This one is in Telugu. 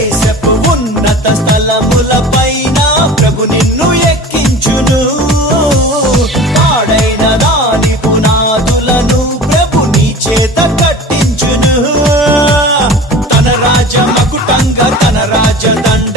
దేశపు ఉన్నత స్థలముల పైన ప్రభు నిన్ను ఎక్కించును. పాడైన దాని పునాదులను ప్రభు నీ చేత కట్టించును. తన రాజ మకుటంగా తన రాజదండ